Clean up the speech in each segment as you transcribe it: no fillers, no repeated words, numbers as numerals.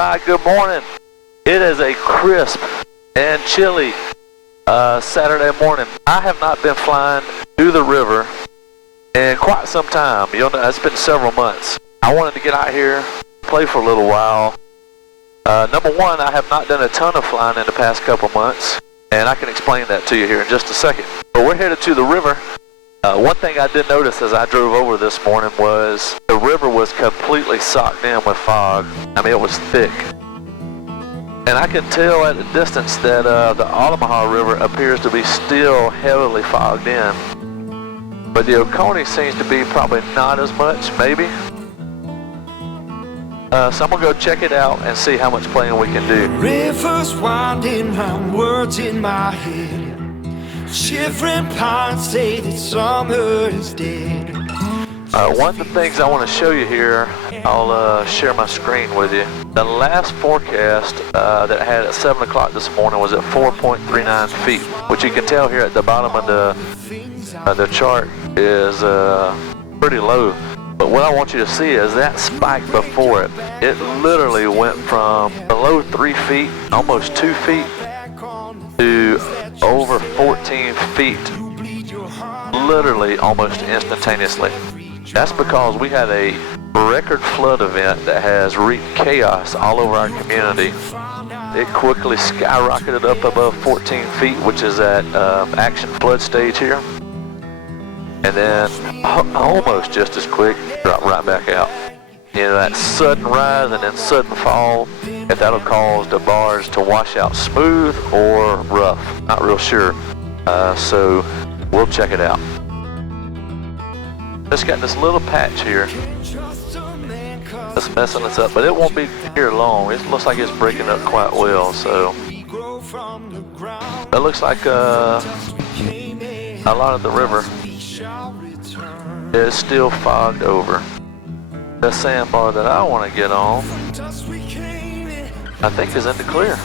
right, good morning. It is a crisp and chilly Saturday morning. I have not been flying to the river in quite some time. You'll know, it's been several months. I wanted to get out here, play for a little while. Number one, I have not done a ton of flying in the past couple months, and I can explain that to you here in just a second. But we're headed to the river. One thing I did notice as I drove over this morning was the river was completely socked in with fog. I mean, it was thick. And I can tell at a distance that the Altamaha River appears to be still heavily fogged in. But the Oconee seems to be probably not as much, maybe. So I'm going to go check it out and see how much playing we can do. Rivers winding round words in my head. Shivering pines say that summer is dead. One of the things I want to show you here, I'll share my screen with you. The last forecast that I had at 7 o'clock this morning was at 4.39 feet, which you can tell here at the bottom of the chart is pretty low. But what I want you to see is that spike before it. It literally went from below 3 feet, almost 2 feet, to over 14 feet, literally almost instantaneously. That's because we had a record flood event that has wreaked chaos all over our community. It quickly skyrocketed up above 14 feet, which is at action flood stage here. And then almost just as quick, drop right back out. You know, that sudden rise and then sudden fall, if that'll cause the bars to wash out smooth or rough. Not real sure. So we'll check it out. It's got this little patch here that's messing us up, but it won't be here long. It looks like it's breaking up quite well, so it looks like a lot of the river is still fogged over. The sandbar that I want to get on, I think is in the clear.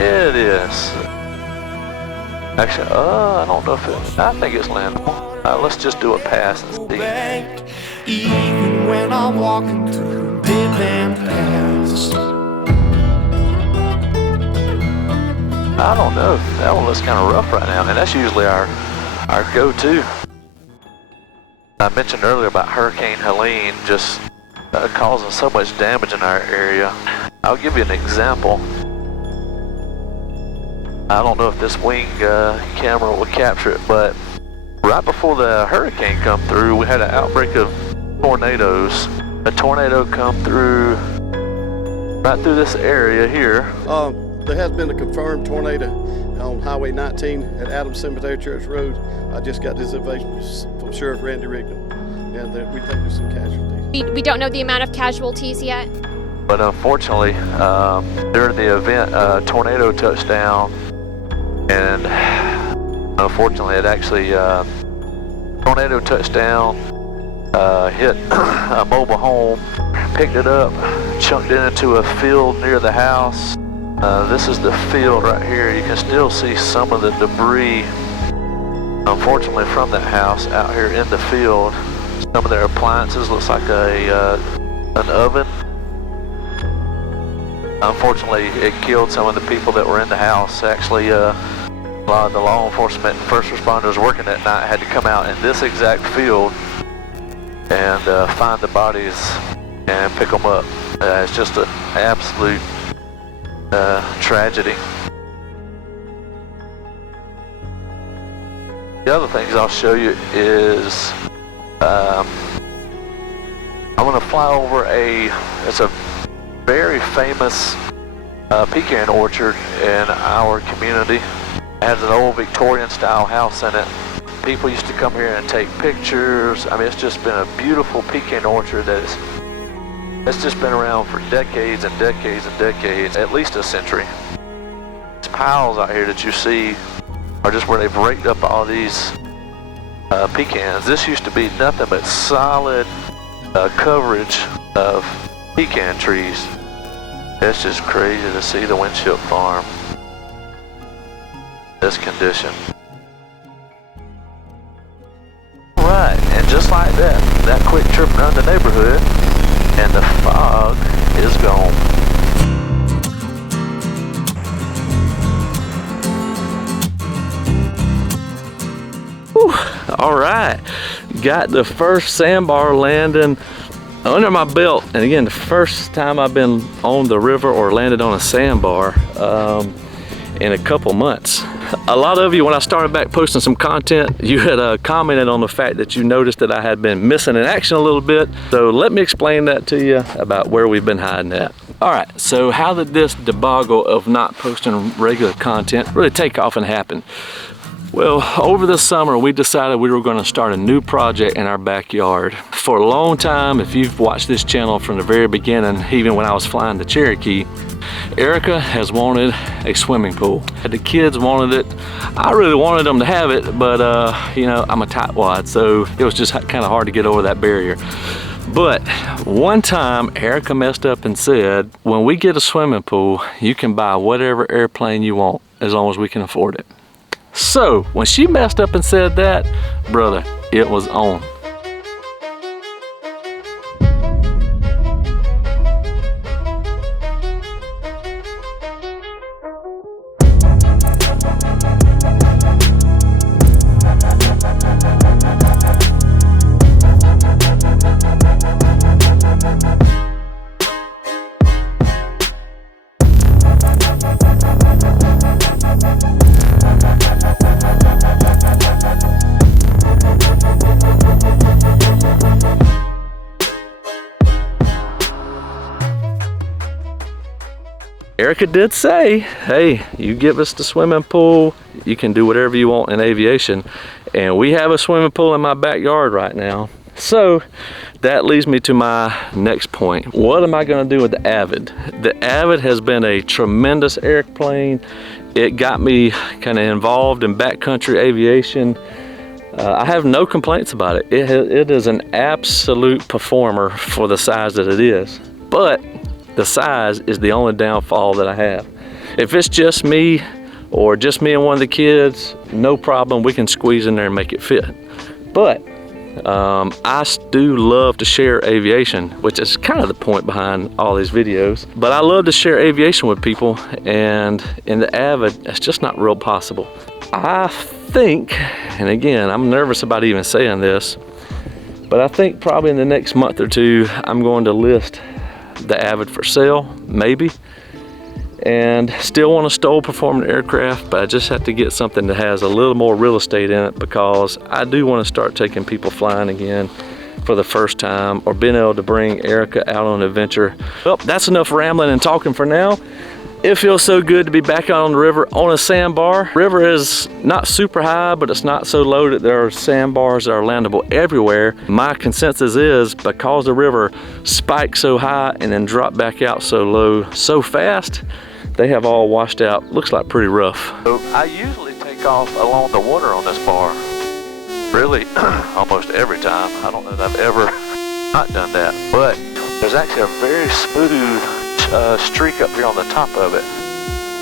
It is. Actually, I don't know if it, I think it's landable. Let's just do a pass and see. Even when I'm walking through Midland Pass. I don't know. That one looks kind of rough right now, and that's usually our go-to. I mentioned earlier about Hurricane Helene just causing so much damage in our area. I'll give you an example. I don't know if this wing camera will capture it, but right before the hurricane come through, we had an outbreak of tornadoes. A tornado come through right through this area here. There has been a confirmed tornado on Highway 19 at Adams Cemetery Church Road. I just got this information from Sheriff Randy Rigdon, and we think there's some casualties. We don't know the amount of casualties yet. But unfortunately, during the event, a tornado touched down, and unfortunately, it actually tornado touched down, hit a mobile home, picked it up, chunked it into a field near the house. This is the field right here. You can still see some of the debris, unfortunately, from that house out here in the field. Some of their appliances, looks like an oven. Unfortunately, it killed some of the people that were in the house. Actually, a lot of the law enforcement and first responders working that night had to come out in this exact field and find the bodies and pick them up. It's just an absolute tragedy. The other things I'll show you is I'm going to fly over it's a very famous pecan orchard in our community. It has an old Victorian style house in it. People used to come here and take pictures. I mean, it's just been a beautiful pecan orchard that's just been around for decades and decades and decades, at least a century. These piles out here that you see are just where they've raked up all these pecans. This used to be nothing but solid coverage of pecan trees. It's just crazy to see the Winship Farm this condition. Right, and just like that quick trip around the neighborhood, and the fog is gone. got the first sandbar landing under my belt. And again, the first time I've been on the river or landed on a sandbar in a couple months. A lot of you, when I started back posting some content, you had commented on the fact that you noticed that I had been missing in action a little bit. So let me explain that to you about where we've been hiding at. All right, so how did this debacle of not posting regular content really take off and happen? Well, over the summer, we decided we were going to start a new project in our backyard. For a long time, if you've watched this channel from the very beginning, even when I was flying the Cherokee, Erica has wanted a swimming pool. The kids wanted it. I really wanted them to have it, but you know, I'm a tightwad, so it was just kind of hard to get over that barrier. But one time, Erica messed up and said, when we get a swimming pool, you can buy whatever airplane you want, as long as we can afford it. So when she messed up and said that, brother, it was on. Erica did say, hey, you give us the swimming pool, you can do whatever you want in aviation. And we have a swimming pool in my backyard right now. So that leads me to my next point. What am I going to do with the Avid? The Avid has been a tremendous airplane. It got me kind of involved in backcountry aviation. I have no complaints about it. It is an absolute performer for the size that it is. But the size is the only downfall that I have. If it's just me or just me and one of the kids, no problem, we can squeeze in there and make it fit. But I do love to share aviation, which is kind of the point behind all these videos. But I love to share aviation with people, and in the Avid, it's just not real possible. I think, and again, I'm nervous about even saying this, but I think probably in the next month or two, I'm going to list the Avid for sale, maybe, and still want a STOL performing aircraft, but I just have to get something that has a little more real estate in it, because I do want to start taking people flying again for the first time, or being able to bring Erica out on an adventure. Well, that's enough rambling and talking for now. It feels so good to be back out on the river on a sandbar. River is not super high, but it's not so low that there are sandbars that are landable everywhere. My consensus is, because the river spikes so high and then drop back out so low so fast, they have all washed out. Looks like pretty rough. So I usually take off along the water on this bar. Really, almost every time. I don't know that I've ever not done that, but there's actually a very smooth streak up here on the top of it.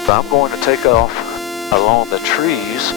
So I'm going to take off along the trees